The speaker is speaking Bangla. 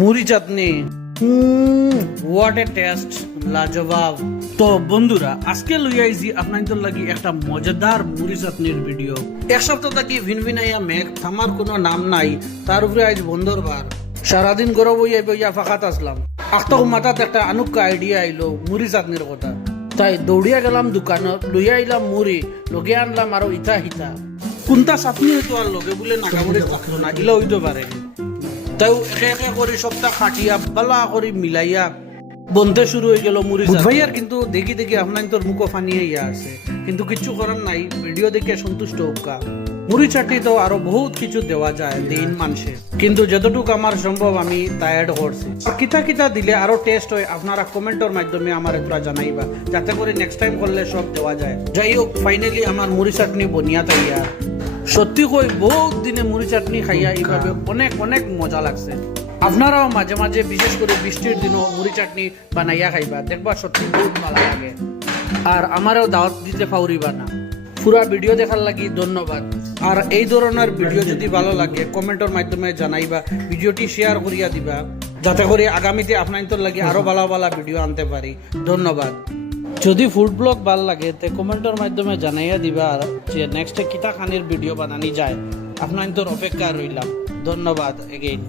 মুড়ি চাটনি, হোয়াট এ টেস্ট, লাজবাব। তো বন্ধুরা, আজকে লই আইছি আপনাদের লাগি একটা মজাদার মুড়ি চাটনির ভিডিও। এক সপ্তাহ থাকি ভিনভিনাইয়া মেঘ থামার কোনো নাম নাই, তার উপরে আজ বন্ধর বার। সারাদিন গরম বইয়া বইয়া ফাঁকাত আসলাম, আখতাও মাথাত একটা আনুকা আইডিয়া আইলো মুড়ি চাটনির কথা। তাই দৌড়িয়া গেলাম দোকানত, লইয়া আইলাম মুড়ি, লগে আনলাম আরো ইটা হিতা। কোনটা চাটনি হইতো আর লগে বলে নাগামুড়ি থাকলো না, ইলা হইতে পারে। তাই একে একে করে সপ্তাহ খাটিয়া বালা করে মিলাইয়া বনতে শুরু হয়ে গেল মুড়ি ভাইয়ার। কিন্তু দেখি দেখি আপনার তোর মুখো ফানিয়ে ইয়া আছে, কিন্তু কিছু করার নাই, ভিডিও দেখে সন্তুষ্ট হোকা। মুড়ি চাটনি তো আরো বহুত কিছু দেওয়া যায় দিন মানুষে, কিন্তু যতটুকু আমার সম্ভব আমি তা অ্যাড করছি। কিতা কিতা দিলে আরো টেস্ট হয় আপনারা কমেন্টের মাধ্যমে আমার তোরা জানাইবা, যাতে করে নেক্সট টাইম করলে সব দেওয়া যায়। যাই হোক, ফাইনালি আমার মুড়ি চাটনি বনিয়া তাইয়া। সত্যি কই বহুত দিনে মুড়ি চাটনি খাইয়া এইভাবে অনেক অনেক মজা লাগছে। আপনারাও মাঝে মাঝে, বিশেষ করে বৃষ্টির দিনও মুড়ি চাটনি বানাইয়া খাইবা, দেখবা সত্যি বহুত ভালো লাগে। আর আমারও দাওয়াত দিতে ফাউরিবা না। পুরা ভিডিও দেখার লাগি ধন্যবাদ। আর এই ধরনের ভিডিও যদি ভালো লাগে কমেন্টের মাধ্যমে জানাইবা, ভিডিওটি শেয়ার করিয়া দিবা, যাতে করে আগামীতে আপনাদের লাগি আরো ভালো ভালো ভিডিও আনতে পারি। ধন্যবাদ। যদি ফুড ব্লগ ভাল লাগে তে কমেন্টের মাধ্যমে জানাইয়া দিবা যে নেক্সটে কিতা খানির ভিডিও বানানি যায়। আপনাদের অপেক্ষা রইলাম। ধন্যবাদ এগেইন।